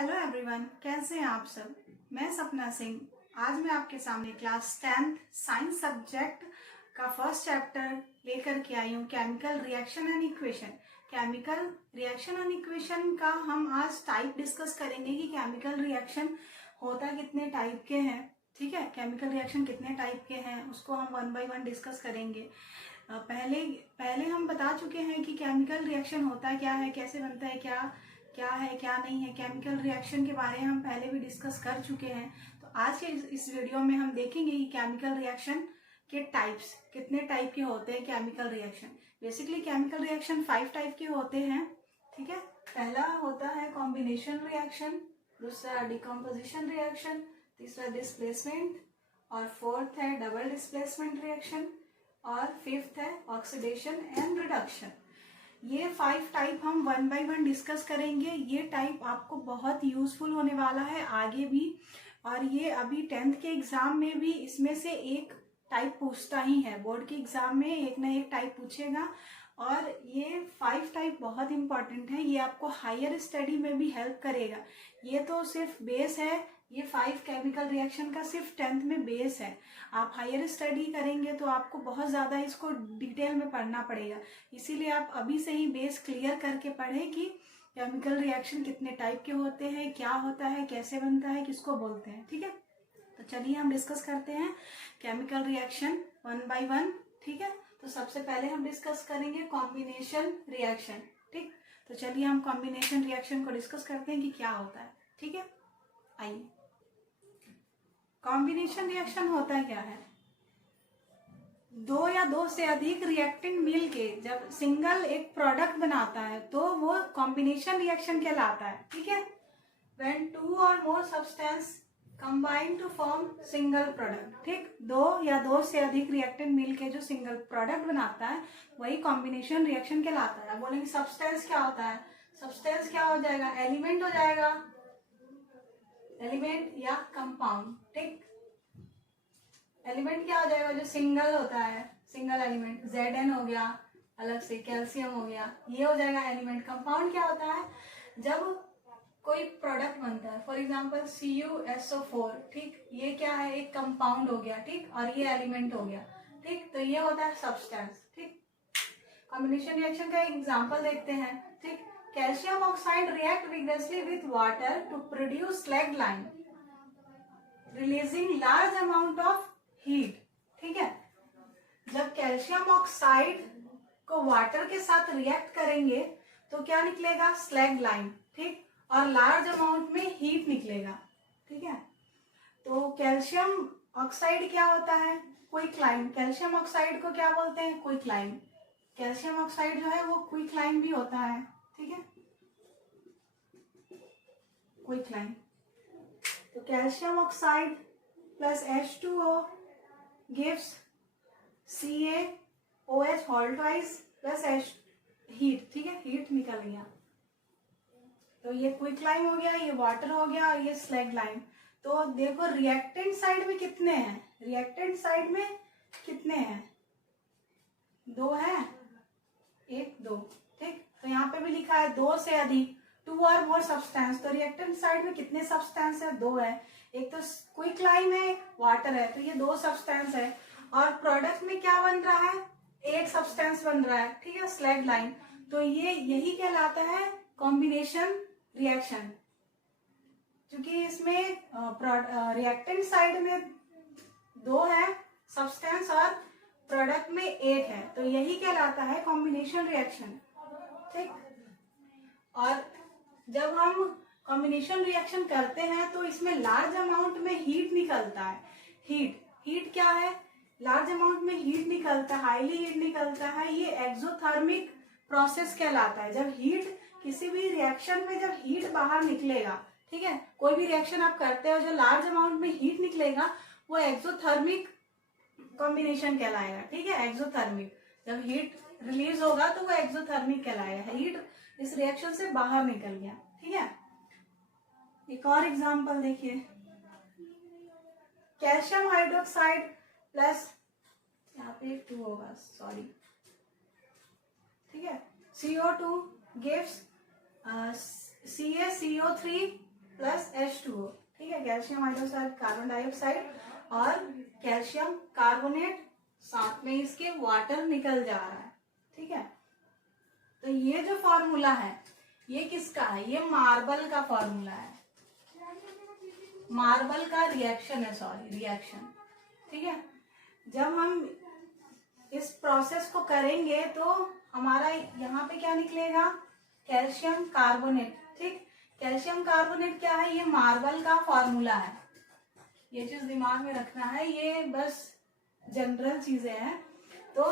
Hello everyone, कैसे हैं आप सब। मैं सपना सिंह आज मैं आपके सामने क्लास 10th साइंस सब्जेक्ट का फर्स्ट चैप्टर लेकर के आई हूँ, chemical reaction and equation. Chemical reaction and equation का हम आज टाइप डिस्कस करेंगे कि केमिकल रिएक्शन होता कितने टाइप के हैं। ठीक है, केमिकल रिएक्शन कितने टाइप के हैं उसको हम वन बाय वन डिस्कस करेंगे। पहले हम बता चुके हैं कि केमिकल रिएक्शन होता क्या है, कैसे बनता है, क्या है क्या नहीं है। केमिकल रिएक्शन के बारे में हम पहले भी डिस्कस कर चुके हैं। तो आज के इस वीडियो में हम देखेंगे कि केमिकल रिएक्शन के टाइप्स कितने टाइप के होते हैं। Chemical reaction basically chemical reaction 5 type के होते हैं। ठीक है, पहला होता है कॉम्बिनेशन रिएक्शन, दूसरा डिकम्पोजिशन रिएक्शन, तीसरा डिस्प्लेसमेंट, और फोर्थ है डबल डिस्प्लेसमेंट रिएक्शन, और फिफ्थ है ऑक्सीडेशन एंड रिडक्शन। ये 5 टाइप हम वन बाय वन डिस्कस करेंगे। ये टाइप आपको बहुत यूजफुल होने वाला है आगे भी, और ये अभी 10th के एग्जाम में भी इसमें से एक टाइप पूछता ही है। बोर्ड के एग्जाम में एक ना एक टाइप पूछेगा, और ये 5 टाइप बहुत इंपॉर्टेंट है। ये आपको हायर स्टडी में भी हेल्प करेगा। ये तो सिर्फ बेस है, ये 5 केमिकल रिएक्शन का सिर्फ 10th में बेस है। आप हायर स्टडी करेंगे तो आपको बहुत ज़्यादा इसको डिटेल में पढ़ना पड़ेगा। इसीलिए आप अभी से ही बेस क्लियर करके पढ़ें कि केमिकल रिएक्शन कितने टाइप के होते हैं, क्या होता है, कैसे बनता है, किसको बोलते हैं। ठीक है, तो चलिए हम डिस्कस करते हैं chemical reaction one by one. ठीक है, तो सबसे पहले हम डिस्कस करेंगे कॉम्बिनेशन रिएक्शन। ठीक, तो चलिए हम कॉम्बिनेशन रिएक्शन को डिस्कस करते हैं कि क्या होता है। ठीक है, आइए। कॉम्बिनेशन रिएक्शन होता क्या है? दो या दो से अधिक रिएक्टेंट मिल के जब सिंगल एक प्रोडक्ट बनाता है तो वो कॉम्बिनेशन रिएक्शन कहलाता है। ठीक है, व्हेन 2 और more substance combine to form single product. ठीक, दो या दो से अधिक रिएक्टेंट मिल के जो सिंगल प्रोडक्ट बनाता है वही कॉम्बिनेशन रिएक्शन कहलाता है। बोलेंगे सब्सटेंस क्या होता है? सब्सटेंस क्या हो जाएगा? एलिमेंट हो जाएगा, एलिमेंट या कंपाउंड। ठीक, एलिमेंट क्या हो जाएगा? जो सिंगल होता है, सिंगल एलिमेंट, Zn हो गया, अलग से कैल्शियम हो गया, ये हो जाएगा एलिमेंट। कंपाउंड क्या होता है? जब कोई प्रोडक्ट बनता है, फॉर एग्जांपल CuSO4। ठीक, ये क्या है? एक कंपाउंड हो गया। ठीक, और ये एलिमेंट हो गया। ठीक, तो ये होता है सब्सटेंस। ठीक, कॉम्बिनेशन रिएक्शन का एग्जांपल देखते हैं। ठीक, calcium oxide react vigorously with water to produce slaked lime releasing large amount of heat. ठीक है, जब कैल्शियम ऑक्साइड को वाटर के साथ रिएक्ट करेंगे तो क्या निकलेगा? Slag line. ठीक, और लार्ज अमाउंट में हीट निकलेगा। ठीक है, तो कैल्शियम ऑक्साइड क्या होता है? क्विकलाइन। कैल्शियम ऑक्साइड को क्या बोलते हैं? क्विकलाइन। कैल्शियम ऑक्साइड जो है वो क्विकलाइन भी होता है। ठीक है, क्विकलाइन। तो calcium oxide plus H2O gives CaOH whole twice plus H heat. ठीक है, हीट निकल गया। तो ये क्विकलाइन हो गया, ये वाटर हो गया, और ये स्लैग लाइन। तो देखो रिएक्टेंट साइड में कितने हैं? रिएक्टेंट साइड में कितने हैं? 2 है, 1 2। ठीक, तो यहाँ पे भी लिखा है 2 से अधिक, 2 और मोर सब्सटेंस। तो रिएक्टेंट साइड में कितने सब्सटेंस है? 2 है। एक तो क्विकलाइन है, वाटर है, तो ये 2 सब्सटेंस है। और प्रोडक्ट में क्या बन रहा है? एक सब्सटेंस बन रहा है। ठीक है, स्लैग लाइन। तो ये यही कहलाता है कॉम्बिनेशन रिएक्शन, क्योंकि इसमें रिएक्टेंट साइड में 2 है सब्सटेंस और प्रोडक्ट में 1 है, तो यही कहलाता है कॉम्बिनेशन रिएक्शन। ठीक, और जब हम कॉम्बिनेशन रिएक्शन करते हैं तो इसमें लार्ज अमाउंट में हीट निकलता है। हीट क्या है? लार्ज अमाउंट में हीट निकलता है, हाईली हीट निकलता है। ये एक्सोथर्मिक प्रोसेस कहलाता है। जब हीट किसी भी रिएक्शन में जब हीट बाहर निकलेगा, ठीक है, कोई भी रिएक्शन आप करते हो जो लार्ज अमाउंट में हीट निकलेगा वो एक्सोथर्मिक कॉम्बिनेशन कहलाएगा। ठीक है, एक्सोथर्मिक। जब हीट रिलीज होगा तो वो एक्सोथर्मिक कहलाएगा। हीट इस रिएक्शन से बाहर निकल गया। ठीक है, एक और एग्जांपल देखिए। कैल्शियम हाइड्रोक्साइड प्लस, यहाँ पे 2 होगा, सॉरी। ठीक है, CO2 gives CaCO3 plus H2O, ठीक है, कैल्शियम हाइड्रोक्साइड कार्बन डाइऑक्साइड और कैल्शियम कार्बोनेट, साथ में इसके वाटर निकल जा रहा है, ठीक है। तो ये जो फॉर्मूला है ये किसका है, ये मार्बल का फॉर्मूला है, मार्बल का रिएक्शन है, सॉरी रिएक्शन, ठीक है। जब हम इस प्रोसेस को करेंगे तो हमारा यहाँ पे क्या निकलेगा, कैल्शियम कार्बोनेट, ठीक। कैल्शियम कार्बोनेट क्या है, ये मार्बल का फॉर्मूला है, ये चीज दिमाग में रखना है, ये बस जनरल चीजें हैं। तो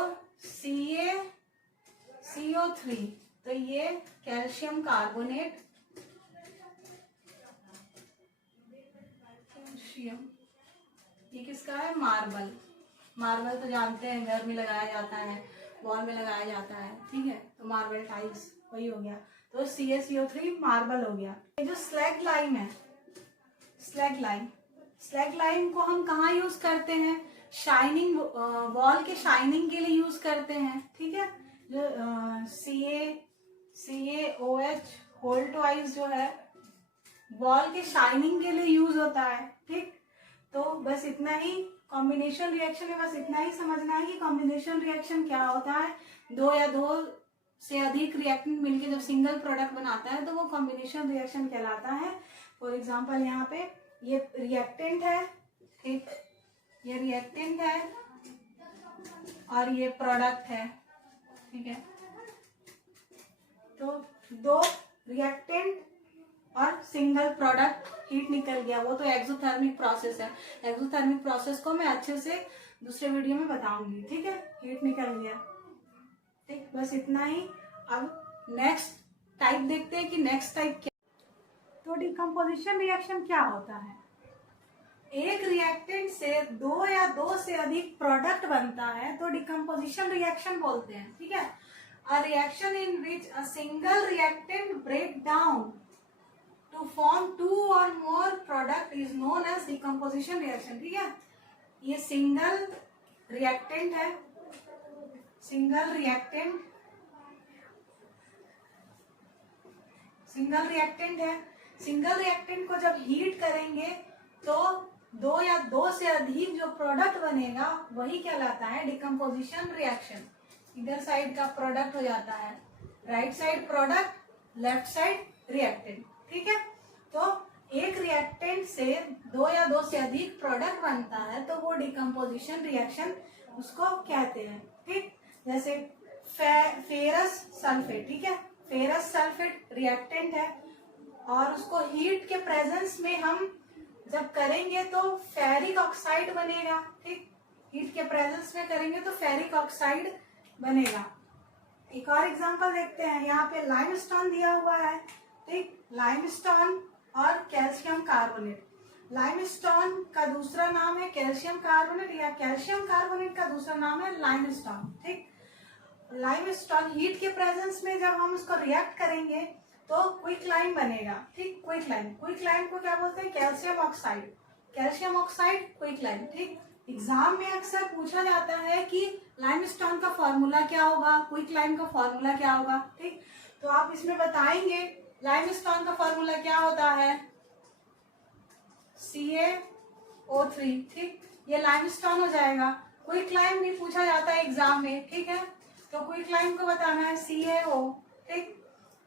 CO3, तो ये कैल्शियम कार्बोनेट, कैल्शियम, ये किसका है, मार्बल। मार्बल तो जानते हैं घर में लगाया जाता है, वॉल में लगाया जाता है, ठीक है, तो मार्बल टाइल्स वही हो गया। तो CaCO3 मार्बल हो गया। ये जो स्लैग लाइम है, स्लैग लाइम को हम कहाँ यूज करते हैं, शाइनिंग, वॉल के शाइनिंग के लिए यूज करते हैं, ठीक है। जो CaOH होल ट्वाइस जो है वॉल के शाइनिंग के लिए यूज होता है, ठीक। तो बस इतना ही कॉम्बिनेशन रिएक्शन में, बस इतना ही समझना है कि कॉम्बिनेशन रिएक्शन क्या होता है। दो या दो से अधिक रिएक्टेंट मिलके जब सिंगल प्रोडक्ट बनाता है तो वो कॉम्बिनेशन रिएक्शन कहलाता है। फॉर एग्जांपल यहाँ पे ये रिएक्टेंट है, ठीक, ये रिएक्टेंट है और ये प्रोडक्ट है, ठीक है। तो दो रिएक्टेंट और सिंगल प्रोडक्ट, हीट निकल गया, वो तो एक्सोथर्मिक प्रोसेस है। एक्सोथर्मिक प्रोसेस को मैं अच्छे से दूसरे वीडियो में बताऊंगी, ठीक है। हीट निकल गया, ठीक, बस इतना ही। अब नेक्स्ट टाइप देखते हैं कि नेक्स्ट टाइप क्या। तो डिकम्पोजिशन रिएक्शन क्या होता है, एक रिएक्टेंट से दो या दो से अधिक प्रोडक्ट बनता है तो डिकम्पोजिशन रिएक्शन बोलते हैं, ठीक है। A reaction in which a single reactant break down to form two or more product is known as decomposition reaction, ठीक है। ये सिंगल रिएक्टेंट है, सिंगल रिएक्टेंट है। सिंगल रिएक्टेंट को जब हीट करेंगे तो दो या दो से अधिक जो प्रोडक्ट बनेगा वही कहलाता है डिकम्पोजिशन रिएक्शन। इधर साइड का प्रोडक्ट हो जाता है, right side product, left side reactant, ठीक है। तो एक रिएक्टेंट से दो या दो से अधिक प्रोडक्ट बनता है तो वो डिकम्पोजिशन रिएक्शन उसको कहते हैं, ठीक। जैसे फेरस सल्फेट, ठीक है, फेरस सल्फेट रिएक्टेंट है और उसको हीट के प्रेजेंस में हम जब करेंगे तो फेरिक ऑक्साइड बनेगा, ठीक। हीट के प्रेजेंस में करेंगे तो फेरिक ऑक्साइड बनेगा। एक और एग्जांपल देखते हैं, यहाँ पे लाइमस्टोन दिया हुआ है, ठीक, लाइमस्टोन और कैल्शियम कार्बोनेट। लाइमस्टोन का दूसरा नाम है कैल्शियम कार्बोनेट या कैल्शियम कार्बोनेट का दूसरा नाम है लाइमस्टोन, ठीक। लाइमस्टोन हीट के प्रेजेंस में जब हम उसको रिएक्ट करेंगे तो क्विक लाइम बनेगा, ठीक। क्विक लाइम को क्या बोलते हैं, कैल्शियम ऑक्साइड, क्विक लाइम, ठीक। एग्जाम में अक्सर पूछा जाता है कि लाइमस्टोन का फॉर्मूला क्या होगा, क्विक लाइम का फॉर्मूला क्या होगा, ठीक। तो आप इसमें बताएंगे लाइमस्टोन का फॉर्मूला क्या होता है, CaO3, ठीक, ये लाइमस्टोन हो जाएगा। क्विक लाइम भी पूछा जाता है एग्जाम में, ठीक है, तो क्विक लाइम को बताना है CaO, ठीक।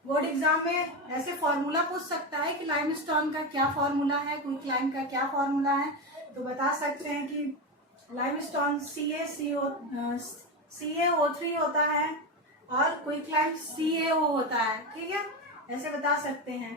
बोर्ड एग्जाम में ऐसे फॉर्मूला पूछ सकता है कि लाइमस्टोन का क्या फॉर्मूला है, क्विक लाइम का क्या फॉर्मूला है, तो बता सकते हैं कि लाइमस्टोन CaO3 होता है और क्विक लाइम CaO होता है, ठीक है, ऐसे बता सकते हैं।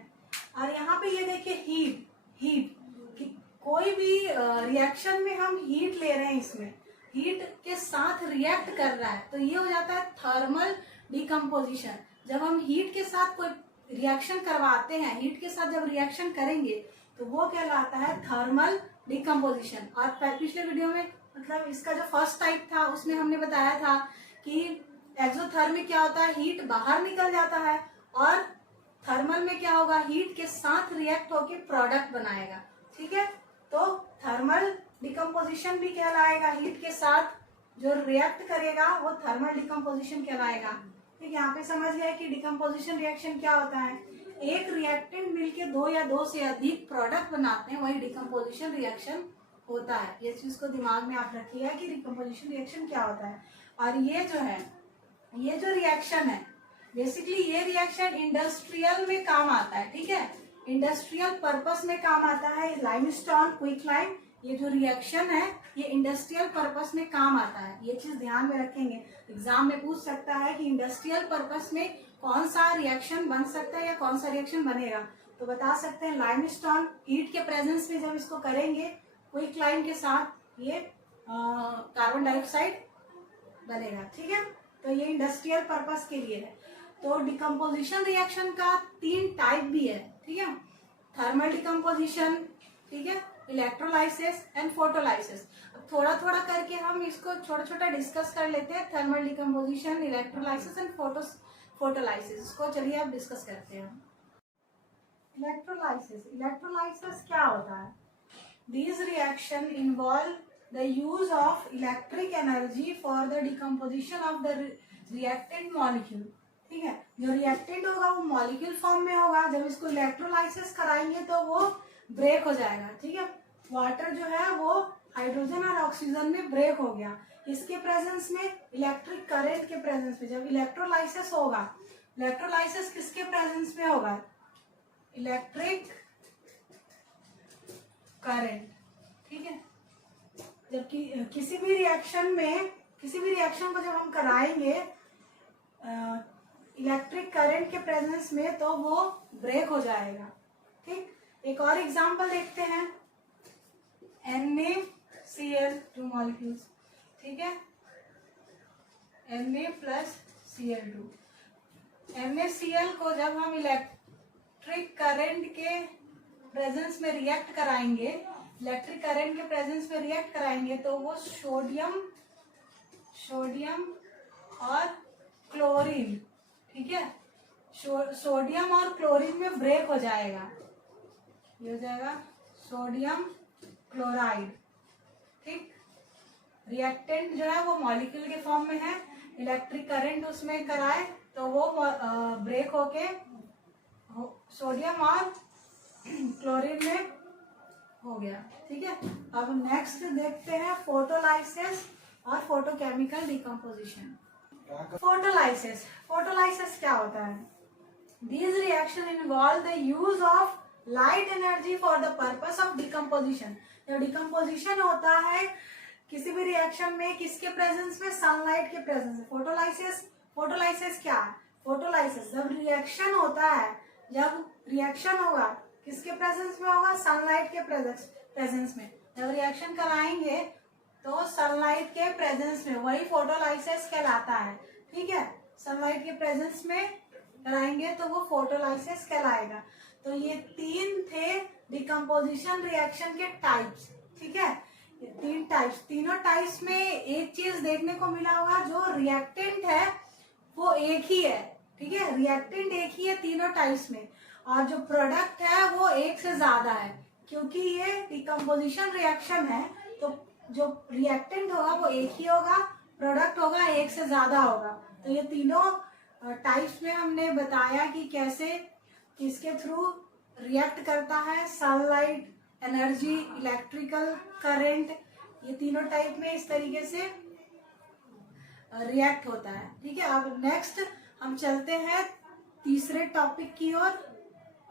और यहाँ पे ये देखिए हीट कि कोई भी रिएक्शन में हम हीट ले रहे हैं, इसमें हीट के साथ रिएक्ट कर रहा है तो ये हो जाता है थर्मल डिकम्पोजिशन। जब हम हीट के साथ कोई रिएक्शन करवाते हैं, हीट के साथ जब रिएक्शन करेंगे तो वो कहलाता है थर्मल डिकम्पोजिशन। और पिछले वीडियो में मतलब इसका जो फर्स्ट टाइप था उसमें हमने बताया था कि एक्सोथर्मिक क्या होता है, हीट बाहर निकल जाता है, और थर्मल में क्या होगा, हीट के साथ रिएक्ट होके प्रोडक्ट बनाएगा, ठीक है। तो थर्मल डिकम्पोजिशन भी कहलाएगा, हीट के साथ जो रिएक्ट करेगा वो थर्मल डिकम्पोजिशन कहलाएगा, ठीक। यहाँ पे समझ गए कि डिकम्पोजिशन रिएक्शन क्या होता है। एक रिएक्टेंट मिलके दो या दो से अधिक प्रोडक्ट बनाते हैं, वही डिकम्पोजिशन रिएक्शन होता है। ये चीज को दिमाग में आप रखिएगा कि डिकम्पोजिशन रिएक्शन क्या होता है। और ये जो है, ये जो रिएक्शन है, बेसिकली ये रिएक्शन इंडस्ट्रियल में काम आता है, ठीक है, इंडस्ट्रियल पर्पस में काम आता है। लाइमस्टोन क्विकलाइम, ये जो रिएक्शन है ये इंडस्ट्रियल पर्पस में काम आता है। ये चीज ध्यान में रखेंगे, एग्जाम में पूछ सकता है कि इंडस्ट्रियल पर्पस में कौन सा रिएक्शन बन सकता है या कौन सा रिएक्शन बनेगा, तो बता सकते हैं लाइमस्टोन हीट के प्रेजेंस में जब इसको करेंगे क्विकलाइम के साथ, ये कार्बन डाइऑक्साइड बनेगा, ठीक है। तो ये इंडस्ट्रियल पर्पस के लिए है। तो डिकम्पोजिशन रिएक्शन का 3 टाइप भी है, ठीक है, थर्मल डिकम्पोजिशन, ठीक है, इलेक्ट्रोलाइसिस एंड फोटोलाइसिस। अब थोड़ा थोड़ा करके हम इसको छोटा छोटा डिस्कस कर लेते हैं, thermal decomposition, electrolysis and photolysis. इसको चलिए आप डिस्कस करते हैं। इलेक्ट्रोलाइसिस, इलेक्ट्रोलाइसिस क्या होता है? These reaction involve the use of electric energy for the decomposition of the reactant molecule, ठीक है। जो रिएक्टेंट होगा वो मॉलिक्यूल फॉर्म में होगा, जब इसको इलेक्ट्रोलाइसिस कराएंगे तो वो ब्रेक हो जाएगा, ठीक है। वाटर जो है वो हाइड्रोजन और ऑक्सीजन में ब्रेक हो गया, इसके प्रेजेंस में, इलेक्ट्रिक करंट के प्रेजेंस में जब इलेक्ट्रोलाइसिस होगा, इलेक्ट्रोलाइसिस किसके प्रेजेंस में होगा? इलेक्ट्रिक करंट, ठीक है। जबकि किसी भी रिएक्शन में, किसी भी रिएक्शन को जब हम कराएंगे इलेक्ट्रिक करंट के प्रेजेंस में तो वो ब्रेक हो जाएगा, ठीक। एक और एग्जांपल देखते हैं, NaCl2 मॉलिक्यूल्स, ठीक है, Na प्लस Cl2। NaCl को जब हम इलेक्ट्रिक करंट के प्रेजेंस में रिएक्ट कराएंगे, इलेक्ट्रिक करंट के प्रेजेंस में रिएक्ट कराएंगे तो वो सोडियम और क्लोरीन, ठीक है, सोडियम और क्लोरीन में ब्रेक हो जाएगा, ये हो जाएगा सोडियम क्लोराइड, ठीक। रिएक्टेंट जो है वो मॉलिक्यूल के फॉर्म में है, इलेक्ट्रिक करंट उसमें कराए तो वो ब्रेक होके सोडियम और क्लोरीन में हो गया, ठीक है। अब नेक्स्ट देखते हैं फोटोलाइसिस और फोटोकेमिकल डिकम्पोजिशन। फोटोलाइसिस, फोटोलाइसिस क्या होता है? These reaction involve the use of light energy for the purpose of decomposition। जब डिकम्पोजिशन होता है किसी भी रिएक्शन में, किसके प्रेजेंस में? सनलाइट के प्रेजेंस में। फोटोलाइसिस, फोटोलाइसिस क्या है? फोटोलाइसिस जब रिएक्शन होता है, जब रिएक्शन होगा किसके प्रेजेंस में होगा? सनलाइट के प्रेजेंस में। जब रिएक्शन कराएंगे तो सनलाइट के प्रेजेंस में, वही फोटोलाइसिस कहलाता है, ठीक है। सनलाइट के प्रेजेंस में कराएंगे तो वो फोटोलाइसिस कहलाएगा। तो ये 3 थे डिकम्पोजिशन रिएक्शन के टाइप्स, ठीक है। ये 3 टाइप्स, तीनों टाइप्स में एक चीज देखने को मिला होगा, जो रिएक्टेंट है वो एक ही है, ठीक है, रिएक्टेंट एक ही है तीनों टाइप्स में, और जो प्रोडक्ट है वो एक से ज्यादा है। क्योंकि ये डिकम्पोजिशन रिएक्शन है तो जो रिएक्टेंट होगा वो एक ही होगा, प्रोडक्ट होगा एक से ज्यादा होगा। तो ये तीनों टाइप्स में हमने बताया कि कैसे किसके थ्रू रिएक्ट करता है, सनलाइट, एनर्जी, इलेक्ट्रिकल करंट, ये तीनों टाइप में इस तरीके से रिएक्ट होता है, ठीक है। अब नेक्स्ट हम चलते हैं तीसरे टॉपिक की ओर।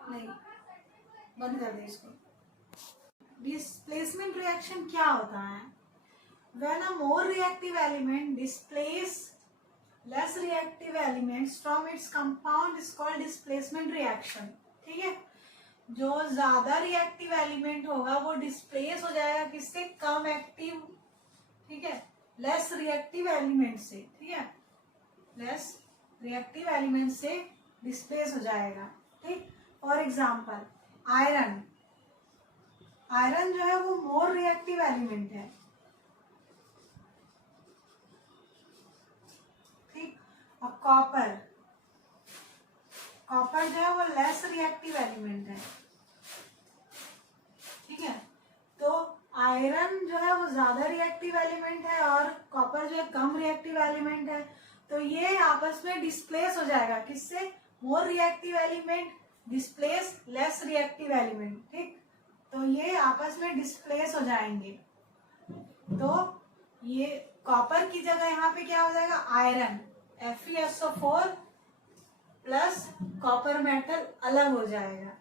नहीं, बंद कर दे इसको। डिस्प्लेसमेंट रिएक्शन क्या होता है? When a more reactive element displaces less reactive elements from its compound is called displacement reaction, ठीक है। जो ज्यादा रिएक्टिव एलिमेंट होगा वो डिस्प्लेस हो जाएगा किससे? कम एक्टिव, ठीक है, लेस रिएक्टिव एलिमेंट से, ठीक है, लेस रिएक्टिव एलिमेंट से डिस्प्लेस हो जाएगा, ठीक। फॉर एग्जाम्पल आयरन, आयरन जो है वो मोर रिएक्टिव एलिमेंट है, ठीक। और कॉपर, कॉपर जो है वो लेस रिएक्टिव एलिमेंट है, ठीक है। तो आयरन जो है वो ज्यादा रिएक्टिव एलिमेंट है और कॉपर जो है कम रिएक्टिव एलिमेंट है। तो ये आपस में डिस्प्लेस हो जाएगा किससे? More reactive element displace less reactive element, ठीक। तो ये आपस में डिस्प्लेस हो जाएंगे, तो ये कॉपर की जगह यहाँ पे क्या हो जाएगा, iron, FeSO4 plus copper metal अलग हो जाएगा,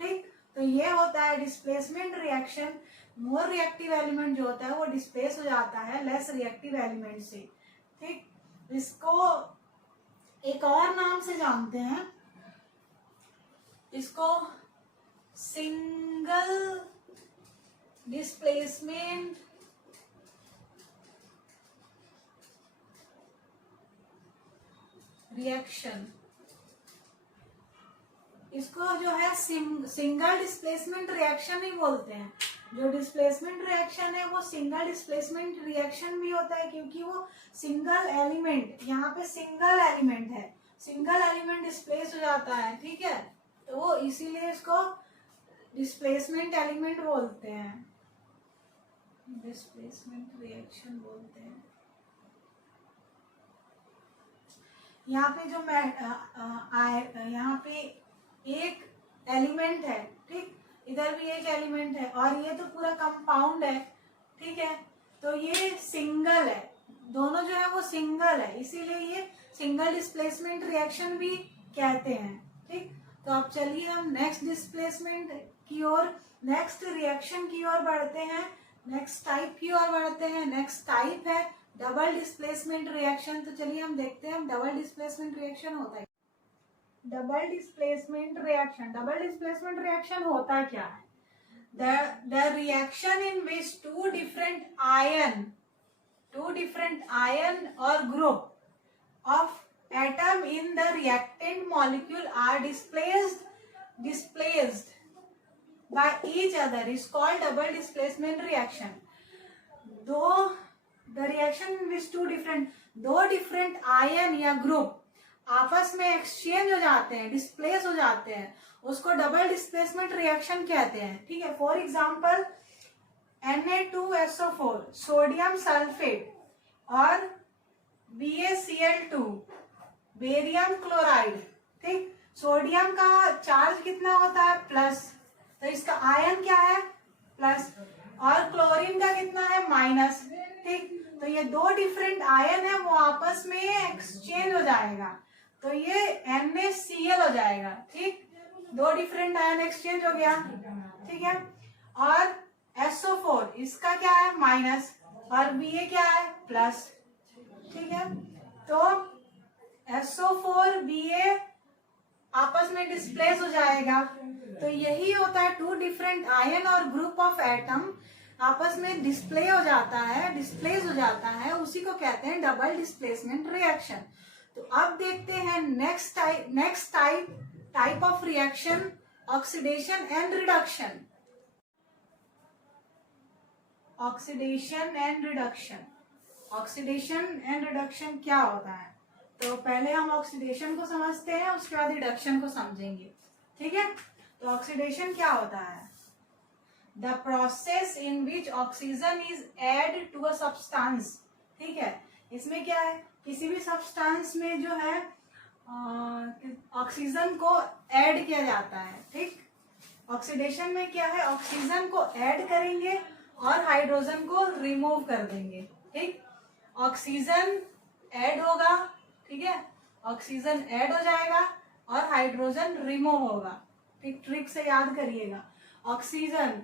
ठीक। तो ये होता है displacement reaction. More reactive element जो होता है वो डिस्प्लेस हो जाता है लेस रिएक्टिव एलिमेंट से, ठीक। इसको एक और नाम से जानते हैं, इसको सिंगल डिस्प्लेसमेंट रिएक्शन, इसको जो है सिंगल डिस्प्लेसमेंट रिएक्शन ही बोलते हैं। जो डिस्प्लेसमेंट रिएक्शन है वो सिंगल डिस्प्लेसमेंट रिएक्शन भी होता है, क्योंकि वो सिंगल एलिमेंट, यहाँ पे सिंगल एलिमेंट है, सिंगल एलिमेंट डिस्प्लेस हो जाता है, ठीक है। तो वो इसीलिए इसको डिस्प्लेसमेंट एलिमेंट बोलते हैं, डिस्प्लेसमेंट रिएक्शन बोलते हैं। यहाँ पे जो यहाँ पे एक एलिमेंट है, ठीक, इधर भी एक एलिमेंट है, और ये तो पूरा कंपाउंड है, ठीक है। तो ये सिंगल है, दोनों जो है वो सिंगल है, इसीलिए ये सिंगल डिस्प्लेसमेंट रिएक्शन भी कहते हैं, ठीक। तो अब चलिए हम नेक्स्ट डिस्प्लेसमेंट की ओर, नेक्स्ट रिएक्शन की ओर बढ़ते हैं, नेक्स्ट टाइप की ओर बढ़ते हैं। नेक्स्ट टाइप है डबल डिस्प्लेसमेंट रिएक्शन। तो चलिए हम देखते हैं डबल डिस्प्लेसमेंट रिएक्शन होता है। Double displacement reaction, double displacement reaction होता क्या है? The reaction in which two different ion or group of atom in the reactant molecule are displaced by each other is called double displacement reaction. The reaction in which दो different ion या group आपस में exchange हो जाते हैं, displace हो जाते हैं, उसको डबल डिस्प्लेसमेंट रिएक्शन कहते हैं, ठीक है। For example Na2SO4 sodium sulphate और BaCl2 बेरियम क्लोराइड, ठीक। सोडियम का चार्ज कितना होता है, प्लस, तो इसका आयन क्या है, प्लस, और क्लोरीन का कितना है, माइनस, ठीक। तो ये दो डिफरेंट आयन है, वो आपस में एक्सचेंज हो जाएगा, तो ये NaCl हो जाएगा, ठीक। दो डिफरेंट आयन एक्सचेंज हो गया, ठीक है। और SO4 इसका क्या है, माइनस, और Ba क्या है, प्लस, ठीक है। तो SO4 Ba आपस में डिस्प्लेस हो जाएगा। तो यही होता है, टू डिफरेंट आयन और ग्रुप ऑफ एटम आपस में डिस्प्ले हो जाता है, डिस्प्लेस हो जाता है, उसी को कहते हैं डबल डिस्प्लेसमेंट रिएक्शन। तो अब देखते हैं next type of reaction, oxidation and reduction. Oxidation and reduction, oxidation and reduction क्या होता है? तो पहले हम ऑक्सीडेशन को समझते हैं, उसके बाद रिडक्शन को समझेंगे, ठीक है। तो ऑक्सीडेशन क्या होता है? The process in which oxygen is add to a substance, ठीक है। इसमें क्या है, किसी भी सब्सटेंस में जो है ऑक्सीजन को ऐड किया जाता है, ठीक। ऑक्सीडेशन में क्या है, ऑक्सीजन को ऐड करेंगे और हाइड्रोजन को रिमूव कर देंगे, ठीक। ऑक्सीजन ऐड होगा, ठीक है, ऑक्सीजन ऐड हो जाएगा और हाइड्रोजन रिमूव होगा, ठीक। ट्रिक से याद करिएगा, ऑक्सीजन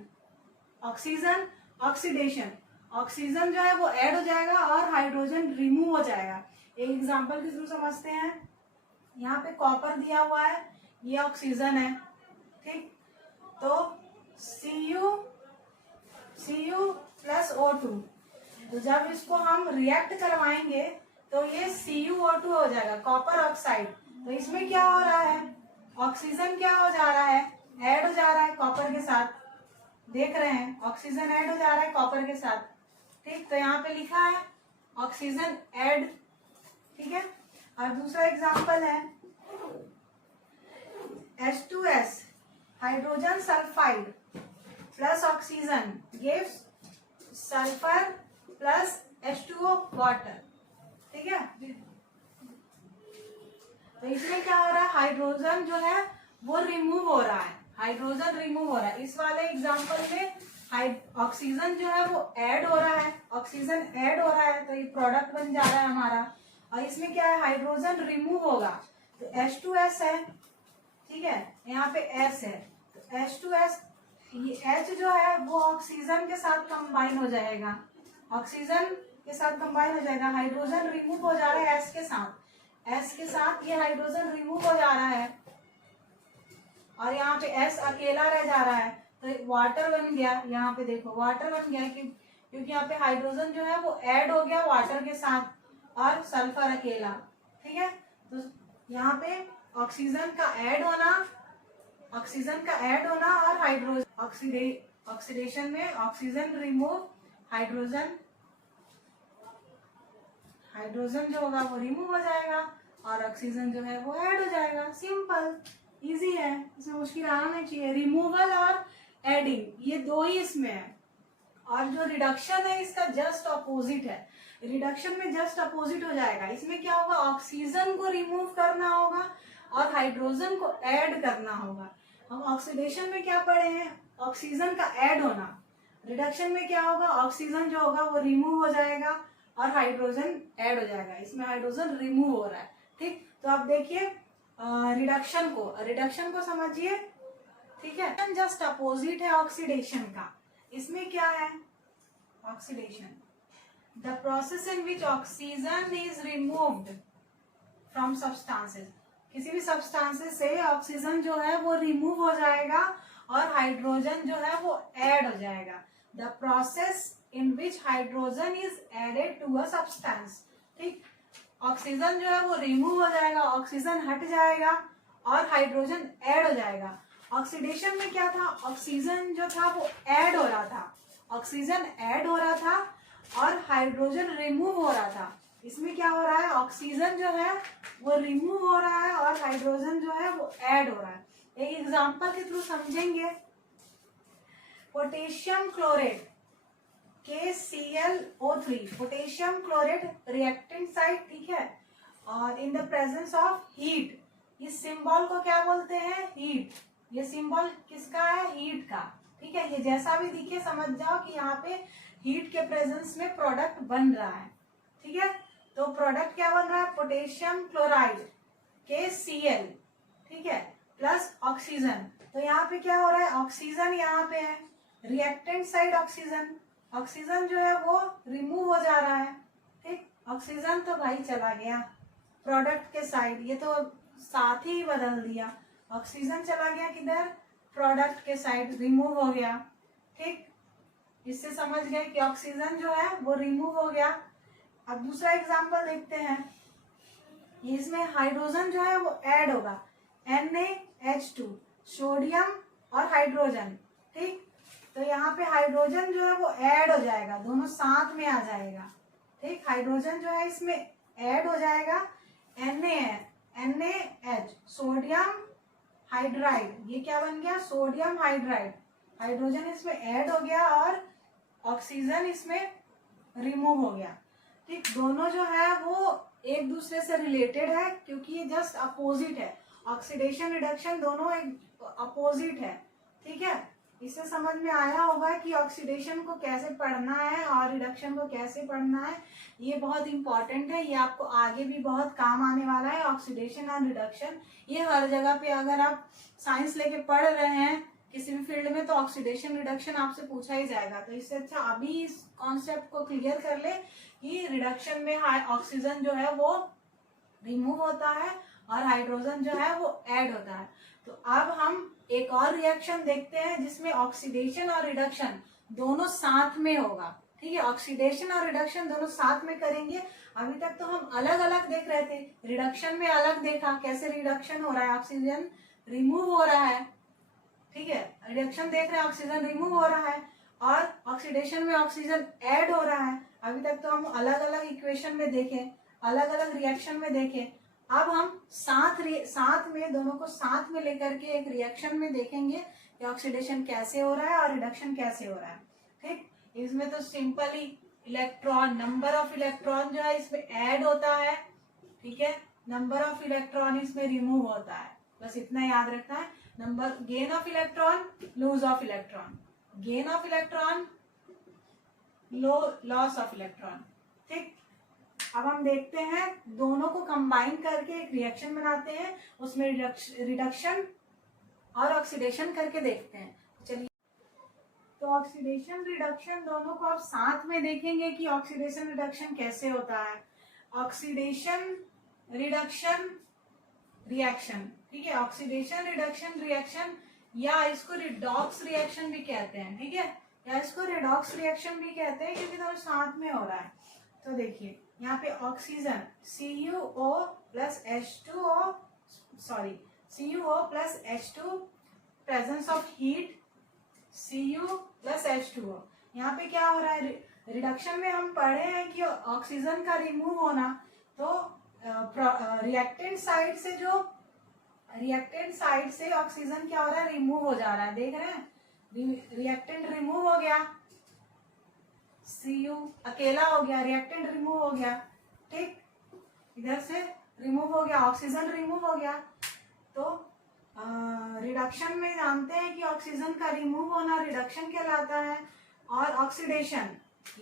ऑक्सीडेशन, ऑक्सीजन जो है वो ऐड हो जाएगा और हाइड्रोजन रिमूव हो जाएगा। एक एग्जांपल के थ्रू समझते हैं। यहाँ पे कॉपर दिया हुआ है, ये ऑक्सीजन है, ठीक। तो Cu प्लस O2, तो जब इसको हम रिएक्ट करवाएंगे तो ये CuO2 हो जाएगा, कॉपर ऑक्साइड। तो इसमें क्या हो रहा है, ऑक्सीजन क्या हो जा रहा है, ऐड हो जा रहा है कॉपर के साथ, देख रहे हैं, ऑक्सीजन ऐड हो जा रहा है कॉपर के साथ, ठीक। तो यहाँ पे लिखा है ऑक्सीजन ऐड, ठीक है। और दूसरा एग्जांपल है H2S hydrogen sulphide plus oxygen gives sulphur plus H2O water, ठीक है। तो इसमें क्या हो रहा है, हाइड्रोजन जो है वो रिमूव हो रहा है, हाइड्रोजन रिमूव हो रहा है। इस वाले एग्जांपल में ऑक्सीजन जो है वो ऐड हो रहा है, ऑक्सीजन ऐड हो रहा है तो ये प्रोडक्ट बन जा रहा है हमारा। और इसमें क्या है, हाइड्रोजन रिमूव होगा तो H2S है, ठीक है, यहाँ पे S है तो H2S, ये H जो है वो ऑक्सीजन के साथ कंबाइन हो जाएगा, ऑक्सीजन के साथ कंबाइन हो जाएगा, हाइड्रोजन रिमूव हो जा रहा है S के साथ, S के साथ ये हाइड्रोजन रिमूव हो जा रहा है और यहाँ पे S अकेला रह जा रहा है तो वाटर बन गया। यहाँ पे देखो वाटर बन गया क्योंकि यहाँ पे हाइड्रोजन जो है वो ऐड हो गया वाटर के साथ और सल्फर अकेला, ठीक है। तो यहाँ पे ऑक्सीजन का ऐड होना, ऑक्सीजन का ऐड होना और हाइड्रोजन ऑक्सीडेशन में ऑक्सीजन रिमूव, हाइड्रोजन जो होगा वो रिमूव हो जाएगा और ऑक्सीजन जो है वो ऐड हो जाएगा। सिंपल, इजी है, इसमें मुश्किल आना नहीं चाहिए। रिमूवल और एडिंग ये दो ही इसमें है और जो रिडक्शन है इसका जस्ट अपोजिट है, रिडक्शन में जस्ट अपोजिट हो जाएगा। इसमें क्या होगा, ऑक्सीजन को रिमूव करना होगा और हाइड्रोजन को ऐड करना होगा। हम ऑक्सीडेशन में क्या पढ़े हैं, ऑक्सीजन का ऐड होना, रिडक्शन में क्या होगा, ऑक्सीजन जो होगा वो रिमूव हो जाएगा और हाइड्रोजन ऐड हो जाएगा। इसमें हाइड्रोजन रिमूव हो रहा है, ठीक। तो आप देखिए रिडक्शन को समझिए, ठीक है। जस्ट अपोजिट है ऑक्सीडेशन का। इसमें क्या है, oxidation the process in which oxygen is removed from substances, किसी भी सब्सटेंसेस से ऑक्सीजन जो है वो रिमूव हो जाएगा और हाइड्रोजन जो है वो ऐड हो जाएगा। The process in which hydrogen is added to a substance, ठीक। ऑक्सीजन जो है वो रिमूव हो जाएगा, ऑक्सीजन हट जाएगा और हाइड्रोजन ऐड हो जाएगा। ऑक्सीडेशन में क्या था, ऑक्सीजन जो था वो ऐड हो रहा था, ऑक्सीजन ऐड हो रहा था और हाइड्रोजन रिमूव हो रहा था। इसमें क्या हो रहा है, ऑक्सीजन जो है वो रिमूव हो रहा है और हाइड्रोजन जो है वो ऐड हो रहा है। एक एग्जांपल के थ्रू समझेंगे। Potassium chlorate KClO3, potassium chlorate reactant side, ठीक है, और in the presence of heat, इस सिंबल को क्या बोलते हैं, हीट। ये सिंबल किसका है, हीट का, ठीक है। ये जैसा भी दिखे समझ जाओ कि यहाँ पे हीट के प्रेजेंस में प्रोडक्ट बन रहा है, ठीक है। तो प्रोडक्ट क्या बन रहा है, पोटेशियम क्लोराइड KCl, ठीक है, प्लस ऑक्सीजन। तो यहाँ पे क्या हो रहा है, ऑक्सीजन यहाँ पे है, रिएक्टेंट साइड ऑक्सीजन, ऑक्सीजन जो है वो रिमूव हो जा रहा है, ठीक। ऑक्सीजन तो भाई चला गया प्रोडक्ट के साइड, ये तो साथ ही बदल दिया, ऑक्सीजन चला गया किधर, प्रोडक्ट के साइड, रिमूव हो गया, ठीक। इससे समझ गए कि ऑक्सीजन जो है वो रिमूव हो गया। अब दूसरा एग्जांपल देखते हैं। इसमें हाइड्रोजन जो है वो ऐड होगा, NaH2, सोडियम और हाइड्रोजन, ठीक। तो यहाँ पे हाइड्रोजन जो है वो ऐड हो जाएगा, दोनों साथ में आ जाएगा, ठीक। हाइड्रोजन जो है इसमें ऐड हो जाएगा, NaH, सोडियम हाइड्राइड, ये क्या बन गया, सोडियम हाइड्राइड। हाइड्रोजन इसमें ऐड हो गया और ऑक्सीजन इसमें रिमूव हो गया, ठीक। दोनों जो है वो एक दूसरे से रिलेटेड है क्योंकि ये जस्ट अपोजिट है, ऑक्सीडेशन रिडक्शन दोनों एक अपोजिट है, ठीक है। इससे समझ में आया होगा कि ऑक्सीडेशन को कैसे पढ़ना है और रिडक्शन को कैसे पढ़ना है। ये बहुत इंपॉर्टेंट है, ये आपको आगे भी बहुत काम आने वाला है। ऑक्सीडेशन और रिडक्शन ये हर जगह पे अगर आप साइंस लेके पढ़ रहे हैं किसी भी फील्ड में तो ऑक्सीडेशन रिडक्शन आपसे पूछा ही जाएगा। तो इससे अच्छा अभी इस कॉन्सेप्ट को क्लियर कर ले कि रिडक्शन में ऑक्सीजन जो है वो रिमूव होता है और हाइड्रोजन जो है वो ऐड होता है। तो अब हम एक और रिएक्शन देखते हैं जिसमें ऑक्सीडेशन और रिडक्शन दोनों साथ में होगा, ठीक है। ऑक्सीडेशन और रिडक्शन दोनों साथ में करेंगे। अभी तक तो हम अलग अलग देख रहे थे, रिडक्शन में अलग देखा कैसे रिडक्शन हो रहा है, ऑक्सीजन रिमूव हो रहा है, ठीक है। रिडक्शन देख रहे हैं ऑक्सीजन रिमूव हो रहा है और ऑक्सीडेशन में ऑक्सीजन ऐड हो रहा है। अभी तक तो हम अलग अलग इक्वेशन में देखे, अलग अलग रिएक्शन में देखे। अब हम साथ में दोनों को साथ में लेकर के एक रिएक्शन में देखेंगे कि ऑक्सीडेशन कैसे हो रहा है और रिडक्शन कैसे हो रहा है, ठीक। इसमें तो simply electron, number of electron जो है इसमें ऐड होता है, ठीक है, नंबर ऑफ इलेक्ट्रॉन इसमें रिमूव होता है, बस इतना याद रखना है। Number gain of electron, lose of electron, gain of electron, loss of electron. ठीक, अब हम देखते हैं दोनों को कंबाइन करके एक रिएक्शन बनाते हैं, उसमें रिडक्शन और ऑक्सीडेशन करके देखते हैं। चलिए, तो ऑक्सीडेशन रिडक्शन दोनों को आप साथ में देखेंगे कि ऑक्सीडेशन रिडक्शन कैसे होता है। ऑक्सीडेशन रिडक्शन रिएक्शन, ठीक है, ऑक्सीडेशन रिडक्शन रिएक्शन, या इसको रिडॉक्स रिएक्शन भी कहते हैं, ठीक है, या इसको रिडॉक्स रिएक्शन भी कहते हैं क्योंकि दोनों साथ में हो रहा है। तो देखिए यहाँ पे oxygen CuO plus H2O, sorry CuO plus H2, presence of heat Cu plus H2O। यहाँ पे क्या हो रहा है, रिडक्शन में हम पढ़े हैं कि ऑक्सीजन का रिमूव होना, तो रिएक्टेंट साइड से ऑक्सीजन क्या हो रहा है, रिमूव हो जा रहा है। देख रहे हैं, रिएक्टेंट रिमूव हो गया, Cu अकेला हो गया, रिएक्टेंट रिमूव हो गया। ठीक, इधर से रिमूव हो गया, ऑक्सीजन रिमूव हो गया। तो रिडक्शन में जानते हैं कि ऑक्सीजन का रिमूव होना रिडक्शन कहलाता है, और ऑक्सीडेशन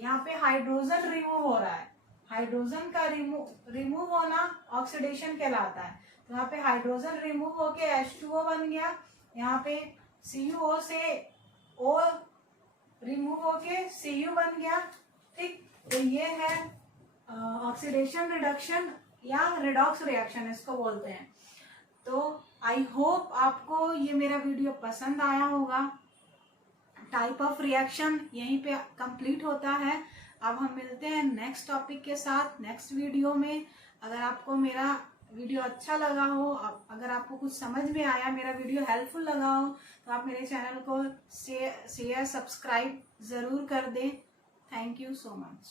यहाँ पे हाइड्रोजन रिमूव हो रहा है, हाइड्रोजन का रिमूव होना ऑक्सीडेशन कहलाता है। तो यहाँ पे हाइड्रोजन रिमूव होके H2O बन गया, यहाँ पे CuO से O रिमूव होके Cu बन गया। ठीक, तो ये है ऑक्सीडेशन रिडक्शन या रिडॉक्स रिएक्शन इसको बोलते हैं। तो आई होप आपको ये मेरा वीडियो पसंद आया होगा। टाइप ऑफ रिएक्शन यहीं पे कंप्लीट होता है। अब हम मिलते हैं नेक्स्ट टॉपिक के साथ नेक्स्ट वीडियो में। अगर आपको मेरा वीडियो अच्छा लगा हो, अगर आपको कुछ समझ में आया, मेरा वीडियो हेल्पफुल लगा हो, तो आप मेरे चैनल को शेयर सब्सक्राइब ज़रूर कर दें। Thank you so much.